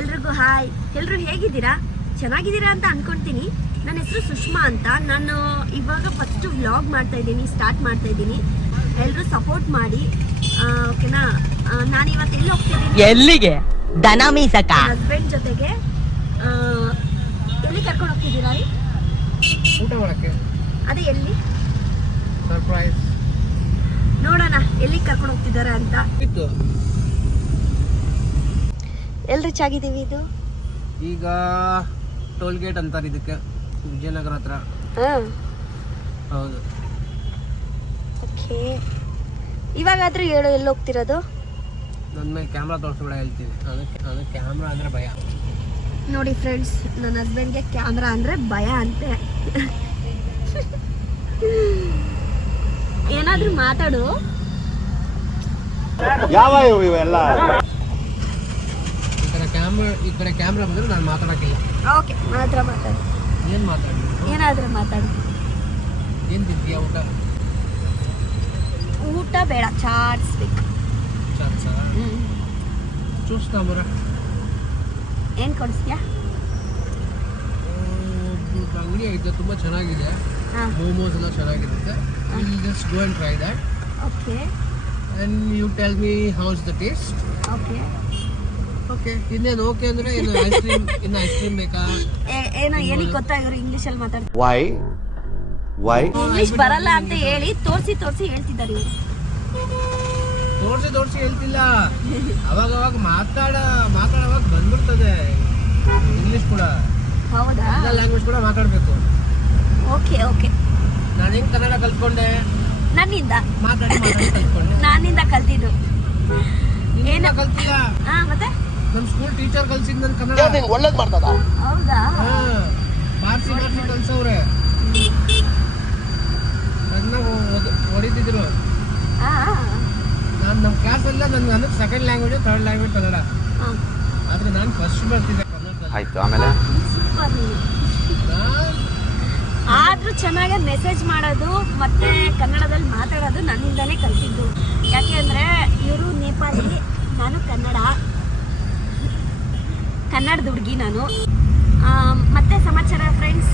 ಎಲ್ರಿಗೂ ಹಾಯ್. ಎಲ್ಲರೂ ಹೇಗಿದ್ದೀರಾ? ಚೆನ್ನಾಗಿದ್ದೀರಾ ಅಂತ ಅನ್ಕೊಂತೀನಿ. ನನ್ನ ಹೆಸರು ಸುಷ್ಮಾ ಅಂತ. ನಾನು ಇವಾಗ ಫಸ್ಟ್ ವ್ಲಾಗ್ ಸ್ಟಾರ್ಟ್ ಮಾಡ್ತಾ ಇದ್ದೀನಿ. ಎಲ್ಲರೂ ಸಪೋರ್ಟ್ ಮಾಡಿ, ಓಕೆನಾ? ನಾನು ಇವತ್ತು ಎಲ್ಲಿ ಹೋಗ್ತಿದ್ದೀನಿ? ಎಲ್ಲಿಗೆ? ದನ ಮೀಸಕ ಹಸ್ಬೆಂಡ್ ಜೊತೆಗೆ. ಎಲ್ಲಿ ಕರ್ಕೊಂಡು ಹೋಗ್ತಿದ್ದೀರಾ? ಊಟ ಮಾಡಕ್ಕೆ. ಅದೇ ಎಲ್ಲಿ? ಸರ್ಪ್ರೈಸ್. ನೋಡೋಣ ಎಲ್ಲಿ ಕರ್ಕೊಂಡು ಹೋಗ್ತಿದ್ದಾರೆ ಅಂತ. ಎಲ್ಲಿ ರೀಚ್ ಆಗಿದ್ದೀವಿ? ಇದು ಈಗ ಟೋಲ್ ಗೇಟ್ ಅಂತಾರೆ ಇದಕ್ಕೆ, ವಿಜಯನಗರ ಹತ್ರ. ಹೌದು. ಓಕೆ, ಇವಾಗಾದ್ರೂ ಹೇಳು ಎಲ್ಲಿ ಹೋಗ್ತಿರೋದು? ನನ್ನ ಮೇಲೆ ಕ್ಯಾಮ್ರಾ ತೋರಿಸ್ಬಿಡ ಹೇಳ್ತೀನಿ. ಅದಕ್ಕೆ ಕ್ಯಾಮ್ರಾ ಅಂದರೆ ಭಯ. ನೋಡಿ ಫ್ರೆಂಡ್ಸ್, ನನ್ನ ಹಸ್ಬೆಂಡ್ಗೆ ಕ್ಯಾಮ್ರಾ ಅಂದರೆ ಭಯ ಅಂತೆ. ಏನಾದರೂ ಮಾತಾಡು. ಯಾವ ಇವೆಲ್ಲ ಈ ಕಡೆ ಕ್ಯಾಮ್ರಾ ಬಂದರೆ ನಾನು ಮಾತಾಡೋಕ್ಕಿಲ್ಲ. ಓಕೆ, ಮಾತಾಡು. ಏನು ಮಾತಾಡಿ? ಏನಾದರೂ ಮಾತಾಡು. ಏನು ತಿಂತೀಯ? ಊಟ ಬೇಡ, ಚಾಟ್ಸ್ ಬೇಕು. ಚಾಟ್ಸಾ? ಚೂಸ್ತಾ ಬರ. ಏನು ಕೊಡಿಸ್ತೀಯಾ? ಅಂಗಡಿ ಐತೆ, ತುಂಬ ಚೆನ್ನಾಗಿದೆ. ಮೋಮೋಸ್ ಎಲ್ಲ ಚೆನ್ನಾಗಿರುತ್ತೆ. Just go and try that. Okay. And you tell me how's the taste. Okay okay. ಇನ್ನೇನು ಓಕೆ ಅಂದರೆ ಇನ್ನು ಐಸ್ ಕ್ರೀಮ್ ಬೇಕಾ? ಏನೋ ಏನಕ್ಕೆ ಗೊತ್ತಾ, ಇವರು ಇಂಗ್ಲೀಷಲ್ಲಿ ಮಾತಾಡ್ತಾರೆ. ವೈ ಇಂಗ್ಲೀಷ್ ಬರಲ್ಲ ಅಂತ ಹೇಳಿ ತೋರಿಸಿ ಹೇಳ್ತಿದ್ದಾರೆ ಇವರು. ತೋರಿಸಿ ಹೇಳ್ತಿಲ್ಲ, ಅವಾಗ ಮಾತಾಡೋವಾಗ ಬಂದ್ಬಿಡ್ತದೆ ಇಂಗ್ಲೀಷ್ ಕೂಡ. ಹೌದಾ? ಲ್ಯಾಂಗ್ವೇಜ್ ಕೂಡ ಮಾತಾಡಬೇಕು. ಓಕೆ. ನಾನು ಹೆಂಗೆ ಕನ್ನಡ ಕಲ್ತ್ಕೊಂಡೆ? ನನ್ನಿಂದ ಮಾತಾಡಿ ಕಲ್ತ್ಕೊಂಡೆ. ನಾನಿಂದ ಕಲ್ತಿದ್ದು ಏನ ಕಲ್ತಿಲ್ಲ. ಮತ್ತೆ ನಮ್ಮ ಸ್ಕೂಲ್ ಟೀಚರ್ ಕಲ್ಸಿದ್ ನನ್ ಕನ್ನಡ. ಒಳ್ಳೇದ್ ಮಾಡ್ತದ. ಹೌದಾ? ಮಾರ್ಸಿ ಕಲ್ಸವ್ರೆ. ಹೊಡಿತಿದ್ರು. ನಾನು ನಮ್ಮ ಕ್ಲಾಸಲ್ಲ, ನನಗೆ second language, third language Kannada. ಆದ್ರೆ ನಾನು ಫಸ್ಟ್ ಬರ್ತಿದ್ದೆ ಕನ್ನಡ. ಆಯ್ತು, ಆಮೇಲೆ ಸೂಪರ್. ಆದ್ರೂ ಚೆನ್ನಾಗಿ ಮೆಸೇಜ್ ಮಾಡೋದು ಮತ್ತೆ ಕನ್ನಡದಲ್ಲಿ ಮಾತಾಡೋದು ನನ್ನಿಂದಾನೇ ಕಲ್ತಿದ್ದು. ಯಾಕೆಂದ್ರೆ ಇವರು ನೇಪಾಳಿ, ನಾನು ಕನ್ನಡದ ಹುಡುಗಿ ನಾನು. ಮತ್ತೆ ಸಮಾಚಾರ ಫ್ರೆಂಡ್ಸ್?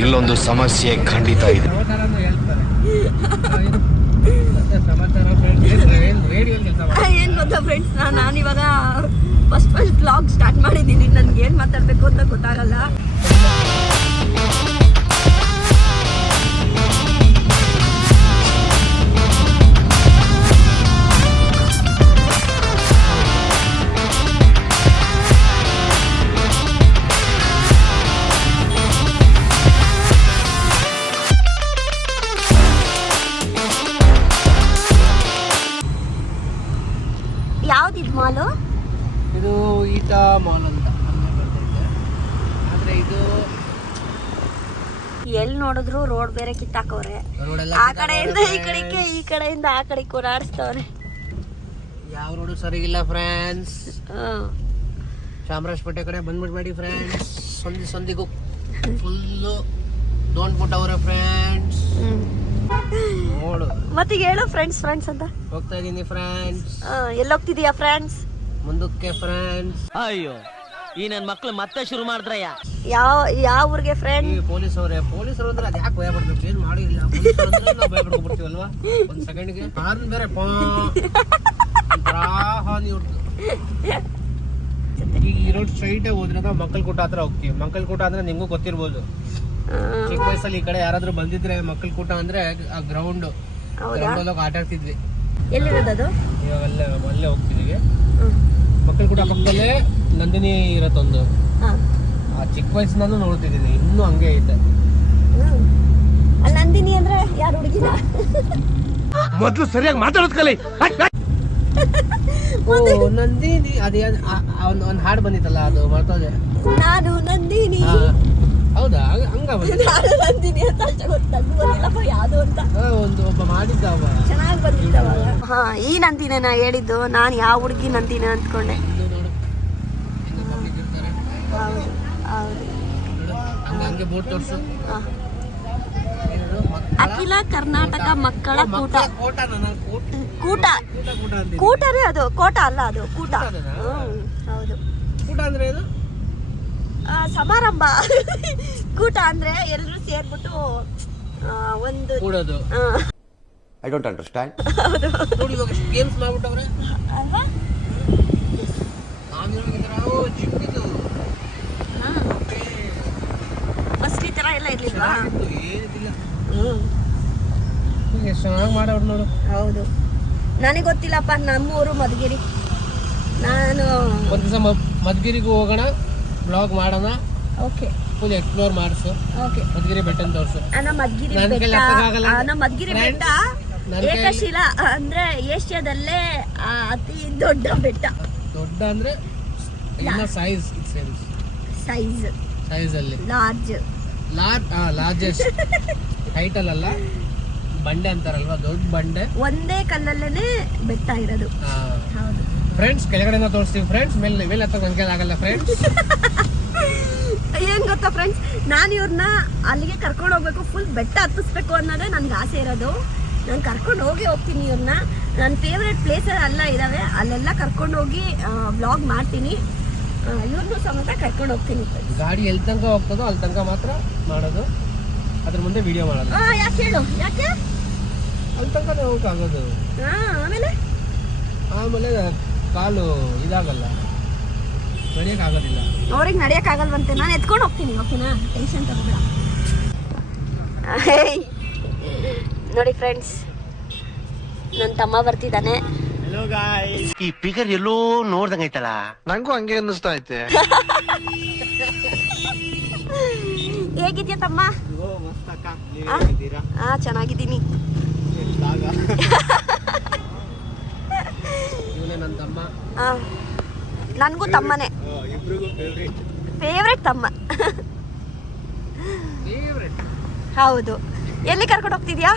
ಇಲ್ಲೊಂದು ಸಮಸ್ಯೆ ಖಂಡಿತ ಇದೆ. ಏನ್ ಗೊತ್ತಾ ಫ್ರೆಂಡ್ಸ್, ನಾನಿವಾಗ ಫಸ್ಟ್ ಬ್ಲಾಗ್ ಸ್ಟಾರ್ಟ್ ಮಾಡಿದ್ದೀನಿ. ನನ್ಗೆ ಏನ್ ಮಾತಾಡ್ಬೇಕು ಅಂತ ಗೊತ್ತಾಗಲ್ಲ. ಯಾವ್ದಿದ್ ಮಾಲು? ಇದು ಈಟಾ ಮಾಲ್ ಅಂತ ಆದ್ರೆ ಇದು ಎಲ್ಲಿ ನೋಡಿದ್ರು ರೋಡ್ ಬೇರೆ ಕಿತ್ತಾಕವ್ರೆ. ಆ ಕಡೆಯಿಂದ ಈ ಕಡೆಗೆ, ಈ ಕಡೆಯಿಂದ ಆ ಕಡೆ ಓಡಾಡಿಸ್ತವ್ರೆ. ಯಾವ ರೋಡು ಸರಿಗಿಲ್ಲ ಫ್ರೆಂಡ್ಸ್. ಚಾಮರಾಜಪೇಟೆ ಕಡೆ ಬಂದ್ಬಿಡ್ಬೇಡಿ ಫ್ರೆಂಡ್ಸ್. ಸಂದಿಗೂ ಫುಲ್ಲು ಡೋಂಟ್ ಬಿಟ್ಟವ್ರೆ ಫ್ರೆಂಡ್ಸ್. ನೋಡು ಮತ್ತೆ ಹೇಳು ಫ್ರೆಂಡ್ಸ್ ಅಂತ. ಹೋಗ್ತಾ ಇದೀನಿ ಫ್ರೆಂಡ್ಸ್. ಎಲ್ಲಿ ಹೋಗ್ತಿದೀಯಾ ಫ್ರೆಂಡ್ಸ್? ಮುಂದಕ್ಕೆ ಫ್ರೆಂಡ್ಸ್. ಅಯ್ಯೋ, ಈ ನನ್ ಮಕ್ಳು ಮತ್ತೆ ಶುರು ಮಾಡಿದ್ರಯ್ಯ. ಯಾವ ಊರಿಗೆ ಫ್ರೆಂಡ್? ಪೊಲೀಸರು ಅಂದ್ರೆ ಅದ್ ಯಾಕೆ ಭಯ ಪಡ್ಬೇಕು? ಏನ್ ಮಾಡಿಲ್ಲ, ನಾವು ಭಯ ಪಡ್ಕೊಬಿಡ್ತೀವಲ್ವಾ ಒಂದ್ ಸೆಕೆಂಡ್ಗೆ. ಹಾರ್ನ್ ಬೇರೆ ಹಾನಿ ಹೊಡ್ದು. ಈಗ ಈ ರೋಡ್ ಸ್ಟ್ರೈಟ್ ಹೋದ್ರೆ ನಾವು ಮಕ್ಕಳಕೂಟ ಹತ್ರ ಹೋಗ್ತೀವಿ. ಮಕ್ಕಳಕೂಟ ಅಂದ್ರೆ ನಿಂಗೂ ಗೊತ್ತಿರ್ಬೋದು. ಚಿಕ್ಕ ವಯಸ್ಸಲ್ಲಿ ಈ ಕಡೆ ಯಾರಾದ್ರೂ ಬಂದಿದ್ರೆ ಮಕ್ಕಳಕೂಟ ಅಂದ್ರೆ ಆ ಗ್ರೌಂಡ್ ಅಲ್ಲಿ ಆಟ ಆಡ್ತಿದ್ವಿ. ಎಲ್ಲಿರೋದು? ಇವಾಗ ಅಲ್ಲೇ ಹೋಗ್ತಿದೀವಿ. ಮಕ್ಕಳಕೂಟ ಪಕ್ಕದಲ್ಲೇ ನಂದಿನಿ ಇರತ್ತೊಂದು. ಆ ಚಿಕ್ಕ ವಯಸ್ಸಿನಾನು ನೋಡ್ತಿದ್ದೀನಿ, ಇನ್ನೂ ಹಂಗೆ ಐತೆ. ನಂದಿನಿ ಅಂದ್ರೆ ಯಾರು? ಹುಡುಗಿನ? ಮೊದ್ಲು ಸರಿಯಾಗಿ ಮಾತಾಡೋದ್ ಕಲಿ. ನಂದಿನಿ ಅದೇ ಒಂದ್ ಹಾಡು ಬಂದಿತ್ತಲ್ಲ, ಅದು ಮರ್ತೋದೆ. ನಾನು ನಂದಿನಿ. ಹೌದಾ? ಹಂಗ ನಂದಿನಿ ಅಂತ ಅಷ್ಟೇ ಗೊತ್ತಿಲ್ಲಪ್ಪ ಯಾವ್ದು ಅಂತ. ಒಬ್ಬ ಮಾಡಿದ್ದವ, ಚೆನ್ನಾಗಿ ಬಂದಿದ್ದವಾಗ. ಈ ನಂದಿನ ಹೇಳಿದ್ದು. ನಾನು ಯಾವ ಹುಡುಗಿ ನಂದಿನ ಅಂದ್ಕೊಂಡೆ. ಹಂಗೆ ಬೋರ್ಡ್ ತೋರ್ಸು. ಅಖಿಲ ಕರ್ನಾಟಕ ಮಕ್ಕಳ ಕೂಟ. ಕೂಟ ಅಂತೀವಿ. ಕೂಟನೇ ಅದು, ಕೋಟ ಅಲ್ಲ ಅದು, ಕೂಟ. ಕೂಟನಾ? ಹೌದು. ಕೂಟ ಅಂದ್ರೆ ಏನು? ಸಮಾರಂಭ. ಕೂಟ ಅಂದ್ರೆ ಎಲ್ಲರೂ ಸೇರ್ಬಿಟ್ಟು ಒಂದು ಕೂಡೋದು. I don't understand. ನೋಡಿ ಇವಾಗ ಗೇಮ್ಸ್ ಮಾಡ್ಬಿಟ್ಟವ್ರೆ ಅಲ್ವಾ? ನಾವು ಚಿಕ್ಕದು ಫಸ್ಟ್ ಈ ತರ ಎಲ್ಲ ಇರ್ಲಿಲ್ವಾ? ಏನಿಲ್ಲ. ಎಷ್ಟು ಚೆನ್ನಾಗಿ ಮಾಡೋರು ನೋಡು. ಹೌದು, ನನಗೆ ಗೊತ್ತಿಲ್ಲಪ್ಪ. ನಮ್ಮೂರು ಮಧುಗಿರಿ. ನಾನು ಒಂದು ದಿವಸ ಮಧುಗಿರಿಗೂ ಹೋಗೋಣ, ಬ್ಲಾಗ್ ಮಾಡೋಣ, ಓಕೆ ಫುಲ್ ಎಕ್ಸ್ಪ್ಲೋರ್ ಮಾಡಿಸು. ಓಕೆ. ಮಧುಗಿರಿ ಬೆಟ್ಟನ ತೋರಿಸು. ಮಧುಗಿರಿ ನನ್ ಬೆಟ್ಟ, ಕೈಲಿ ಹತ್ತಕ್ಕಾಗಲ್ಲ. ಮಧುಗಿರಿ ಬೆಟ್ಟ ನನ್ ಕೈಲಿ- ಏಕಶಿಲಾ ಅಂದ್ರೆ ಏಷ್ಯಾದಲ್ಲೇ ಅತಿ ದೊಡ್ಡ ಬೆಟ್ಟ. ದೊಡ್ಡ ಅಂದ್ರೆ ಸೈಜ್ ಸೈಜ್ ಅಲ್ಲಿ ಲಾರ್ಜ್, ಲಾರ್ಜೆಸ್ಟ್ ಟೈಟಲ್ ಅಲ್ಲ, ಬಂಡೆ ಅಂತಾರಲ್ವಾ, ದೊಡ್ಡ ಬಂಡೆ. ಒಂದೇ ಕಲ್ಲಲ್ಲೇನೆ ಬೆಟ್ಟ ಇರೋದು. ಹೌದು ಫ್ರೆಂಡ್ಸ್, ಕೆಳಗಡೆನ ತೋರಿಸ್ತೀವಿ ಫ್ರೆಂಡ್ಸ್, ಮೇಲೆ ಹತ್ತ ನನ್ಗೆ ಆಗಲ್ಲ ಫ್ರೆಂಡ್ಸ್. ಏನ್ ಗೊತ್ತಾ ಫ್ರೆಂಡ್ಸ್, ನಾನು ಇವ್ರನ್ನ ಅಲ್ಲಿಗೆ ಕರ್ಕೊಂಡು ಹೋಗ್ಬೇಕು, ಫುಲ್ ಬೆಟ್ಟ ಹತ್ತಿಸ್ಬೇಕು ಅನ್ನೋದೇ ನನ್ಗೆ ಆಸೆ ಇರೋದು. ನಾನು ಕರ್ಕೊಂಡು ಹೋಗ್ತೀನಿ ಇವ್ರನ್ನ. ನನ್ನ ಫೇವ್ರೆಟ್ ಪ್ಲೇಸ್ ಎಲ್ಲ ಇದಾವೆ, ಅಲ್ಲೆಲ್ಲ ಕರ್ಕೊಂಡು ಹೋಗಿ ವ್ಲಾಗ್ ಮಾಡ್ತೀನಿ. ಇವ್ರನ್ನೂ ಸಮೇತ ಕರ್ಕೊಂಡು ಹೋಗ್ತೀನಿ. ಗಾಡಿ ಎಲ್ಲಿ ತನಕ ಹೋಗ್ತದೋ ಅಲ್ಲಿ ತನಕ ಮಾತ್ರ ಮಾಡೋದು, ಅದ್ರ ಮುಂದೆ ವಿಡಿಯೋ ಮಾಡಲ್ಲ. ಯಾಕೆ ಹೇಳು, ಯಾಕೆ? ಅಲ್ಲಿ ತನಕ ಹೋಗಕ್ಕಾಗೋದು. ಆಮೇಲೆ ಕಾಲು ಇದಾಗಲ್ಲ, ನಡೆಯೋಕ್ಕಾಗೋದಿಲ್ಲ. ಅವ್ರಿಗೆ ನಡೆಯೋಕ್ಕಾಗಲ್ವಂತೆ, ನಾನು ಎತ್ಕೊಂಡು ಹೋಗ್ತೀನಿ. ಓಕೆನಾ, ಟೆನ್ಷನ್ ತಗೋಬೇಡ. ನೋಡಿ ಫ್ರೆಂಡ್ಸ್, ನನ್ನ ತಮ್ಮ ಬರ್ತಿದ್ದಾನೆ. ಈ ಫಿಗರ್ ಎಲ್ಲೋ ನೋಡ್ದಂಗೈತಲ್ಲ. ನಂಗೂ ಹಂಗೆ ಅನ್ನಿಸ್ತಾ ಐತೆ. ಹೇಗಿದ್ಯಾ ತಮ್ಮ? ಚೆನ್ನಾಗಿದ್ದೀನಿ. ಇವನೇ ನನ್ನ ತಮ್ಮ. ನನಗೂ ತಮ್ಮನೇ, ಫೇವ್ರೆಟ್ ತಮ್ಮ. ಹೌದು. ಎಲ್ಲಿ ಕರ್ಕೊಂಡು ಹೋಗ್ತಿದ್ಯಾ?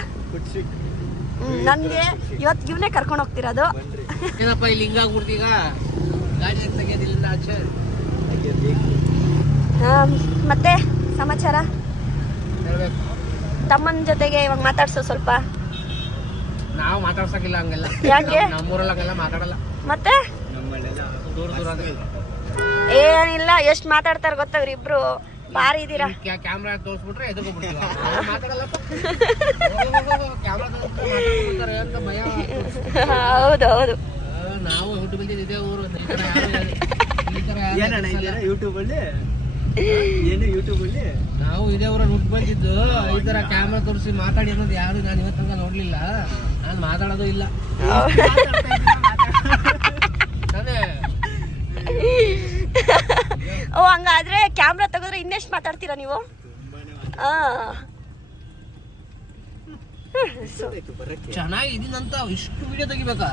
ನನಗೆ ಇವತ್ತು ಇವನೇ ಕರ್ಕೊಂಡು ಹೋಗ್ತಿರೋದು. ಏನಪ್ಪ ಇಲ್ಲಿ ಹಿಂಗಾಗ್ಬಿಡ್ತೀಗ, ಗಾಡಿ ತೆಗೆಯೋದಿಲ್ಲ ಆಚೆ. ಮತ್ತೆ ಸಮಾಚಾರ? ಹೇಳ್ಬೇಕು. ತಮ್ಮನ ಜೊತೆಗೆ ಇವಾಗ ಮಾತಾಡ್ಸೋ ಸ್ವಲ್ಪ. ನಾವು ಮಾತಾಡ್ಸಕ್ಕಿಲ್ಲ ಹಂಗೆಲ್ಲ. ಯಾಕೆ? ನಮ್ಮೂರಲ್ಲಿ ಹಂಗೆಲ್ಲ ಮಾತಾಡಲ್ಲ. ಮತ್ತೆ ದೂರ ದೂರ ಅಂದ್ರೆ ಏನಿಲ್ಲ, ಎಷ್ಟು ಮಾತಾಡ್ತಾರೆ ಗೊತ್ತಾ ಇವ್ರಿಬ್ರು, ಬಾರಿ ಇದೀರಾ. ಕ್ಯಾಮ್ರಾ ತೋರಿಸ್ಬಿಟ್ರೆ ಎದುರ್ಕೊಂಡ್ಬಿಡ್ತೀವಿ. ಮಾತಾಡಲ್ಲಪ್ಪ, ಕ್ಯಾಮ್ರಾ ತೋರಿಸ್ತಾರೆ ಅಂತ ಭಯ. ಹೌದು ಹೌದು. ನಾವು ಯೂಟ್ಯೂಬಲ್ಲಿ ಇದೇ ಊರು. ನಾವು ಇದೇ ಊರಲ್ಲಿ ಹುಟ್ಟು ಬಂದಿದ್ದು. ಈ ತರ ಕ್ಯಾಮ್ರಾ ತೋರಿಸಿ ಮಾತಾಡಿ ಅನ್ನೋದು ಯಾರು ನಾನು ಇವತ್ತು ತನಕ ನೋಡ್ಲಿಲ್ಲ. ನಾನು ಮಾತಾಡೋದು ಇಲ್ಲ. ಓ, ಹಂಗಾದ್ರೆ ಕ್ಯಾಮ್ರಾ ತೆಗೆದ್ರೆ ಇನ್ನೆಷ್ಟು ಮಾತಾಡ್ತೀರಾ ನೀವು? ಚೆನ್ನಾಗಿದ್ದೀನಂತ ಇಷ್ಟು ವಿಡಿಯೋ ತೆಗಿಬೇಕಾ?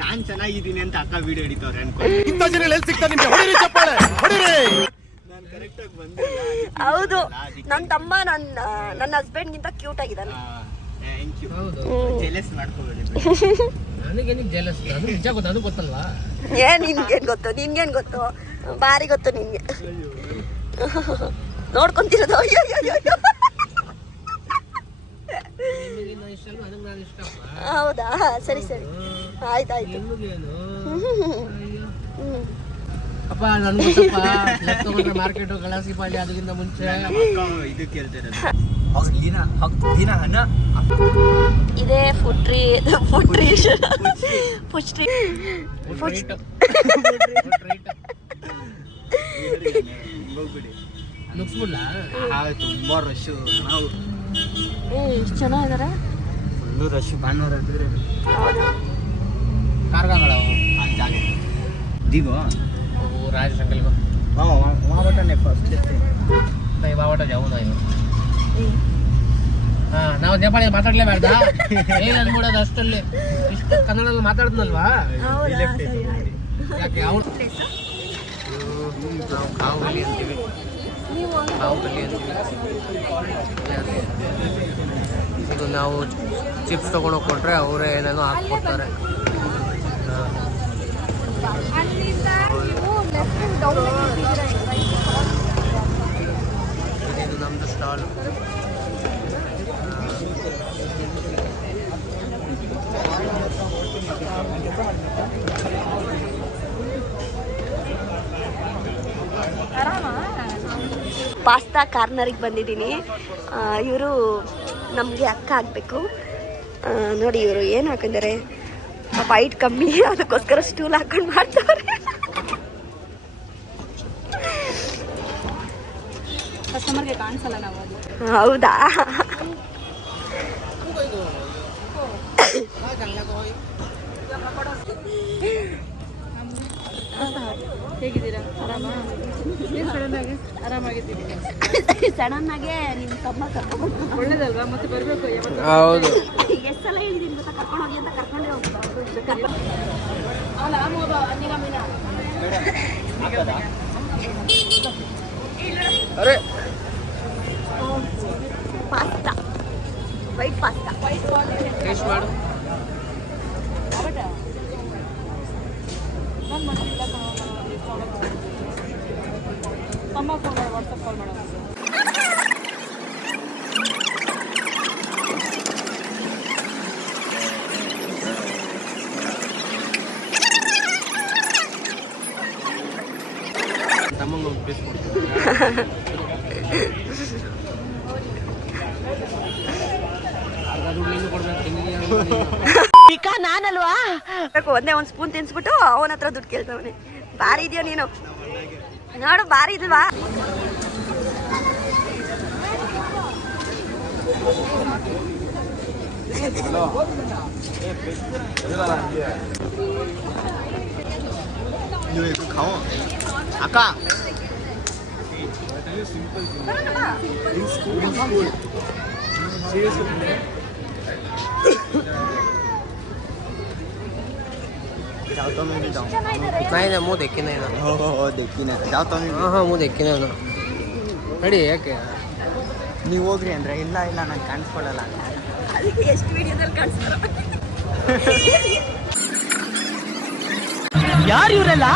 ನಾನ್ ಚೆನ್ನಾಗಿದ್ದೀನಿ ಅಂತ ಅಕ್ಕ ವಿಡಿಯೋ ಹಿಡಿತವ್ರೆ ಇಂಥ ಜನ ಎಲ್ಲಿ ಸಿಗ್ತಾರೆ ನಿಮ್ಗೆ? ಹೊಡಿರಿ ಚಪ್ಪಾಳೆ, ಹೊಡಿರಿ. ನಾನು ಕರೆಕ್ಟ್ ಆಗಿ ಬಂದೆ. ಹೌದು, ನನ್ನ ತಮ್ಮ ನನ್ನ ಹಸ್ಬೆಂಡ್ಗಿಂತ ಕ್ಯೂಟ್ ಆಗಿದ್ದಾನೆ. Thank you. ಹೌದು, ಜೆಲಸ್ ಮಾಡ್ಕೋಬೇಡಿ. ನನಗೇನಿಗೆ ಜೆಲಸ್? ಅದು ನಿಜ ಗೊತ್ತು, ಅದು ಗೊತ್ತಲ್ವಾ? ನಿನ್ಗೇನು ಗೊತ್ತು, ನಿನ್ಗೇನು ಗೊತ್ತು, ಭಾರಿ ಗೊತ್ತು ನಿನ್ಗೆ. ನೋಡ್ಕೊಂತಿರೋದು. ಅಯ್ಯೋ ಅಯ್ಯೋ ಅಯ್ಯೋ. ಹೌದಾ, ಸರಿ ಸರಿ, ಆಯ್ತಾಯ್ತು. ಅಪ್ಪ ನನ್ಗೆ ಗೊತ್ತಪ್ಪ, ಮಾರ್ಕೆಟ್ ಗಲಾಸಿಪಾಳ್ಯ ಅದಕ್ಕಿಂತ ಮುಂಚೆ ಇದು ಕೇಳ್ತಾರೆ. ಇದೇ ಫುಟ್ರಿ ಹೋಗ್ಬಿಡಿ. ನುಗ್ಸ್ಬಿಡ್ಲಾ? ತುಂಬಾ ರಶ್. ನಾವು ಎಷ್ಟು ಚೆನ್ನಾಗಿದಾರೆ. Full rush. ಭಾನುವಾರ ಅಂದ್ರೆ ಕಾರ್ಗಳವು ಅಲ್ಲಿ ಜಾಗ दीगो राज अंकल को वहाँ बटा नहीं फर्स्ट नहीं वहाँ बटा जाऊँ नहीं ಹಾಂ ನಾವು ನೇಪಾಳಿ ಮಾತಾಡಲೇಬಾರ್ದಾ? ಏನು ಅನ್ಬಿಡೋದು ಅಷ್ಟರಲ್ಲಿ ಇಷ್ಟು ಕನ್ನಡದಲ್ಲಿ ಮಾತಾಡಿದ್ನಲ್ವಾ? ಯಾಕೆ ಅವ್ರು ನಾವು ಕಾವುಗಲ್ಲಿ ಅಂತೀವಿ, ಕಾವುಗಲ್ಲಿ ಅಂತೀವಿ. ಇದು ನಾವು ಚಿಪ್ಸ್ ತೊಗೊಂಡೋಗಿ ಕೊಟ್ಟರೆ ಅವರೇ ಏನೇನೋ ಹಾಕ್ಕೊಡ್ತಾರೆ. ಇದು ನಮ್ಮದು ಸ್ಟಾಲ್. ಪಾಸ್ತಾ ಕಾರ್ನರಿಗೆ ಬಂದಿದ್ದೀನಿ. ಇವರು ನಮಗೆ ಅಕ್ಕ ಆಗಬೇಕು. ನೋಡಿ ಇವರು ಏನು ಹಾಕಿದ್ದಾರೆ, ಪಾಪ ಹೈಟ್ ಕಮ್ಮಿ, ಅದಕ್ಕೋಸ್ಕರ ಸ್ಟೂಲ್ ಹಾಕೊಂಡು ಮಾಡ್ತಾರೆ. ಕಸ್ಟಮರ್ಗೆ ಕಾಣಿಸಲ್ಲ ನಾವು ಅದು. ಹೌದಾ? ಹೇಗಿದ್ದೀರಾ? ಆರಾಮಾಗಿದ್ದೀನಿ. ಸಡನ್ ಆಗಿ ನಿಮ್ಮ ತಮ್ಮ ಕರ್ಕೊಂಡು ಒಳ್ಳೇದಲ್ವಾ? ಮತ್ತೆ ಬರಬೇಕು ಯಾವತ್ತು. ಹೌದು. ಎಷ್ಟು ಸಲ ಹೇಳಿದ್ದೀನಿ ಗೊತ್ತಾ, ಕರ್ಕೊಂಡು ಹೋಗಿ ಅಂತ. ಕರ್ಕೊಂಡೇ ಹೋಗ್ತಾರೆ. ಅರೆ ಪಾಸ್ತಾ, ವೈಟ್ ಪಾಸ್ತಾ. ಟೇಸ್ಟ್ ಮಾಡು. ಅಮ್ಮ ಫೋನ್ ವಾಟ್ಸಪ್ ಕಾಲ್ ಮಾಡೋಣ. ತಮ್ಮಂಗೆ ಒಂದು ಪೀಸ್ ಕೊಡ್ತೀನಿ. ನಾನಲ್ವಾ? ಒಂದೇ ಒಂದು ಸ್ಪೂನ್ ತಿನ್ಸ್ಬಿಟ್ಟು ಅವನ ಹತ್ರ ದುಡ್ಡು ಕೇಳ್ತಾವನೆ. ಬಾರಿ ಇದೆಯೋ ನೀನು, ನೋಡು ಬಾರಿ ಇಲ್ವಾ? ಅಕ್ಕ जाओ तो मैं भी जाऊँ. नहीं ना मुँह देखी नहीं ना. हो देखी ना जाओ तो ಹಾಂ ಹಾಂ ಮುँह देखी ನಾನು. ನಡಿ, ಯಾಕೆ ನೀವು ಹೋಗ್ರಿ ಅಂದ್ರೆ ಇಲ್ಲ ಇಲ್ಲ ನಂಗೆ ಕಾಣಿಸ್ಕೊಳ್ಳಲ್ಲ. ಅದಕ್ಕೆ ಎಷ್ಟು ವಿಡಿಯೋದಲ್ಲಿ ಕಾಣಿಸ್ತಾರ. ಯಾರು ಇವರೆಲ್ಲ?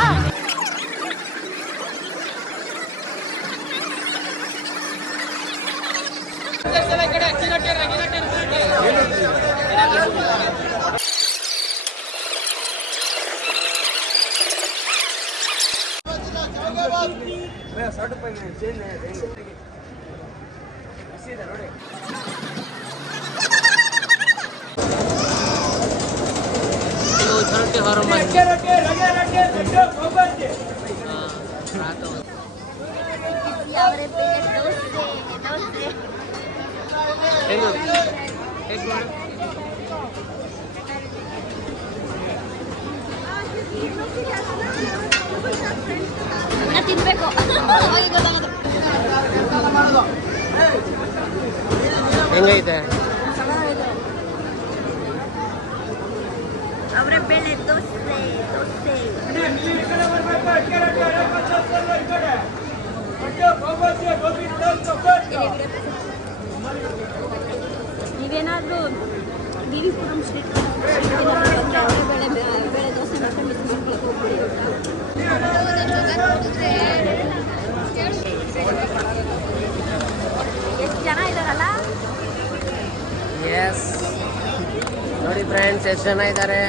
ತಿನ್ಬೇಕು. ಹೆಂಗೈತೆ? ಅವರೇ ಬೇಳೆ ದೋಸೆ. ನೀವೇನಾದರೂ ವಿವಿಪುರಂ ಸ್ಟ್ರೀಟ್ ಬೇಳೆ ದೋಸೆ ಮತ್ತೆ ಮಿಸ್ ಮಾಡ್ಕೊಳಕ್ಕೆ ಹೋಗ್ಬಿಡಿ. ಎಷ್ಟು ಜನ ಇದ್ದಾರಲ್ಲ? ಎಸ್, ನೋಡಿ ಫ್ರೆಂಡ್ಸ್ ಎಷ್ಟು ಜನ ಇದ್ದಾರೆ.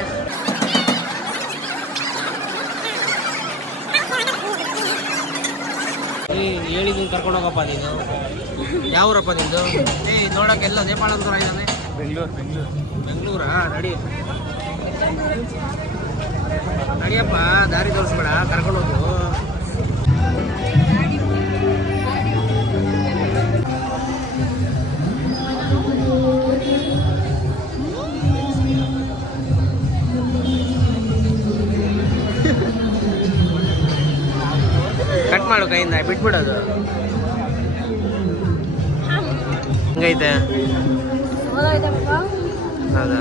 ಹೇಳಿದ್ದೀನಿ ಕರ್ಕೊಂಡು ಹೋಗಪ್ಪ ನೀನು. ಯಾವೂರಪ್ಪ ನಿಂದು? ನೋಡೋಕ್ಕೆಲ್ಲ ನೇಪಾಳ ಅಂತ ಇದ್ದಾನೆ. ಬೆಂಗಳೂರಾ? ನಡಿಯಪ್ಪ, ದಾರಿ ತೋರಿಸ್ಬೇಡ, ಕರ್ಕೊಂಡು ಹೋಗು. ಕಟ್ ಮಾಡು ಕೈಯಿಂದ, ಬಿಟ್ಬಿಡೋದು. ಹಂಗೈತೆ? ಹೌದಾ?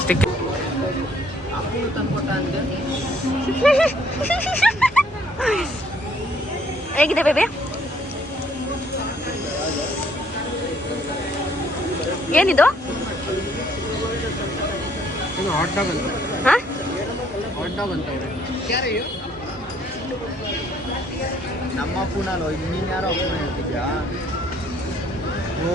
ಸ್ಟಿಕ್ ಹೇಗಿದೆ ಬೇಬಿ? ಏನಿದು? ಹಾಟ್ ಡಾಗ್ ಅಂತ. ಹಾಂ, ಹಾಟ್ ಡಾಗ್ ಅಂತ. ನಮ್ಮ ಪೂನಲ್ಲಿ ಹೋಗಿ ನೀನು ಯಾರೋ ಅಪ್ಪನ ಹೇಳ್ತಿದ್ಯಾ? ಓ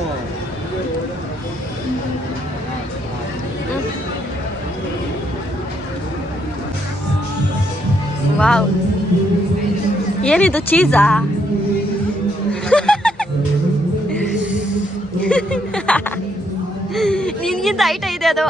ವಾವ್, ಏನಿದು ಚೀಸಾ? ನಿನ್ಗಿಂತ ಐಟ ಇದೆ ಅದು.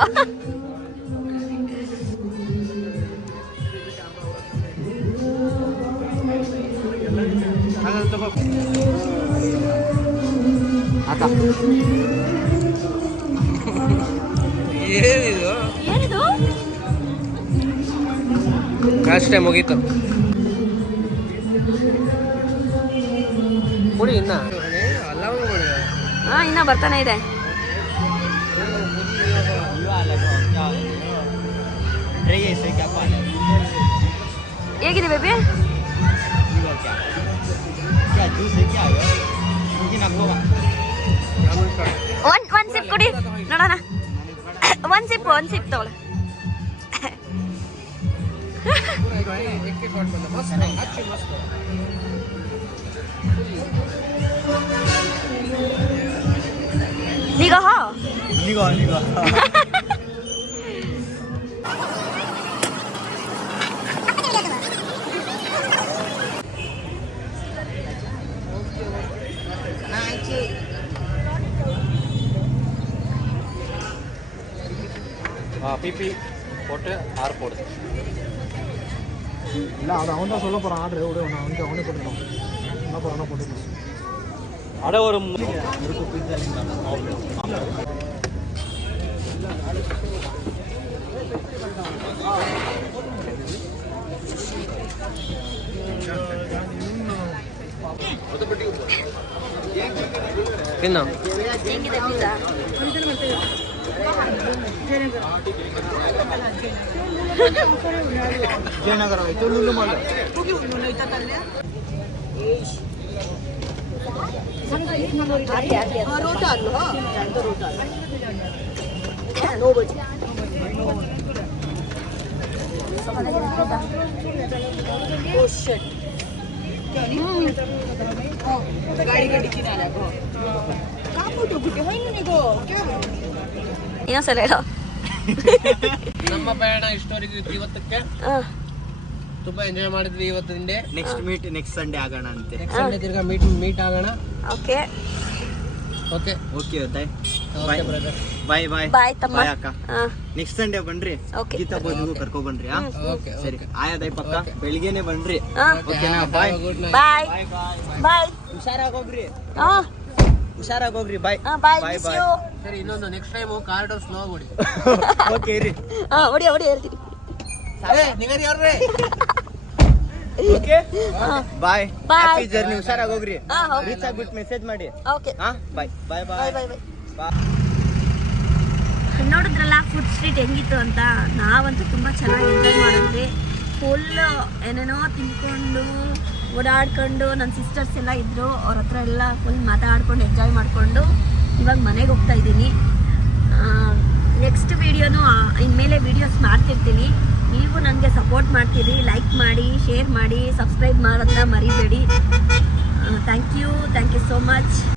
ಏನಿದು? ಏನಿದು? ಅಷ್ಟೇ ಮುಗೀತು. ಕುಡಿ ಇನ್ನ ಇನ್ನ ಬರ್ತಾನೆ ಇದೆ. ಹೇಗಿದೆ ಬೇಬಿ? ಒಂದ್ ಸಿಪ್ ಕುಡಿ ನೋಡೋಣ. ಒಂದ್ ಸಿಪ್ ತಗೊಳ್ಳಿ. निगाह निगाह निगाह பிபி போட்டு 6 போடு. இல்லை அது அவன் தான் சொல்ல போகிறான் ஆர்டர் விட அவனே போட்டுக்கிட்டான். என்ன போகிறான் போட்டுக்கலாம். அட ஒரு ತಿನ್ನ ಹೆಂಗಿದೆ ಪಿಜ್ಜಾ? ಜಯನಗರ ಆಯ್ತು ಲುಲ್ಲು ಮಾಲ್ ಇನ್ನೊಂದ್ಸಲ ಹೇಳೋ. ನಮ್ಮ ಪ್ರಯಾಣ ಇಷ್ಟವರೆಗೂ ಇವತ್ತಕ್ಕೆ ತುಂಬಾ ಎಂಜಾಯ್ ಮಾಡಿದ್ವಿ ಇವತ್ತಿನ day. Next meet next Sunday ಆಗೋಣ ಅಂತೆ. ನೆಕ್ಸ್ಟ್ ಸಂಡೇ ತಿರ್ಗಾ ಮೀಟ್ ಆಗೋಣ. Okay okay okay bye okay brother. Bye bye bye ತಮ್ಮ. ಬಾಯ್ ಅಕ್ಕ. ನೆಕ್ಸ್ಟ್ ಸಂಡೇ ಬನ್ರಿ. Okay. ಗೀತಾ ಬೋಧಿಗೂ ಕರ್ಕೊ ಬನ್ರಿ. ಓಕೆ ಸರಿ ಆಯದಾಯ್ ಪಕ್ಕ ಬೆಳಿಗ್ಗೆನೆ ಬನ್ರಿ. ಓಕೆ ಓಕೆನಾ? Bye good night. ಬಾಯ್ ಬಾಯ್ ಬಾಯ್ ಬಾಯ್. ಹುಷಾರಾಗೋಗ್ರಿ ಹಾಂ ಹುಷಾರಾಗೋಗ್ರಿ. ಬಾಯ್ bye. Bye miss bye. You. ಸರಿ ಇನ್ನೊಂದು ನೆಕ್ಸ್ಟ್ ಟೈಮ್ ಕಾರಿಡಾರ್ ಸ್ಲೋ ಆಗಿ ಓಕೆ ಇರಿ. ಹೊಡಿ ಹೇಳ್ತೀನಿ. ನಿಗದಿ ಅವ್ರೆ. Okay bye. Bye. Happy journey. ಹುಷಾರಾಗೋಗ್ರಿ. ಹೋಗಿ. ರೀಚ್ ಆಗ್ಬಿಟ್ಟು ಮೆಸೇಜ್ ಮಾಡಿ. ಓಕೆ ಹಾ ಬಾಯ್ bye bye bye bye bye. ಬಾಯ್. ನೋಡಿದ್ರಲ್ಲ ಫುಡ್ ಸ್ಟ್ರೀಟ್ ಹೆಂಗಿತ್ತು ಅಂತ. ನಾವಂತೂ ತುಂಬ ಚೆನ್ನಾಗಿ ಎಂಜಾಯ್ ಮಾಡಿದ್ವಿ. ಫುಲ್ ಏನೇನೋ ತಿನ್ಕೊಂಡು ಓಡಾಡ್ಕೊಂಡು ನನ್ನ ಸಿಸ್ಟರ್ಸ್ ಎಲ್ಲ ಇದ್ದರು. ಅವ್ರ ಹತ್ರ ಎಲ್ಲ ಫುಲ್ ಮಾತಾಡ್ಕೊಂಡು ಎಂಜಾಯ್ ಮಾಡಿಕೊಂಡು ಇವಾಗ ಮನೆಗೆ ಹೋಗ್ತಾ ಇದ್ದೀನಿ. ನೆಕ್ಸ್ಟ್ ವೀಡಿಯೋನು ಇನ್ಮೇಲೆ ವೀಡಿಯೋಸ್ ಮಾಡ್ತಿರ್ತೀನಿ. ನೀವು ನನಗೆ ಸಪೋರ್ಟ್ ಮಾಡ್ತೀರಿ. ಲೈಕ್ ಮಾಡಿ, ಶೇರ್ ಮಾಡಿ, ಸಬ್ಸ್ಕ್ರೈಬ್ ಮಾಡೋದನ್ನ ಮರಿಬೇಡಿ. Thank you so much.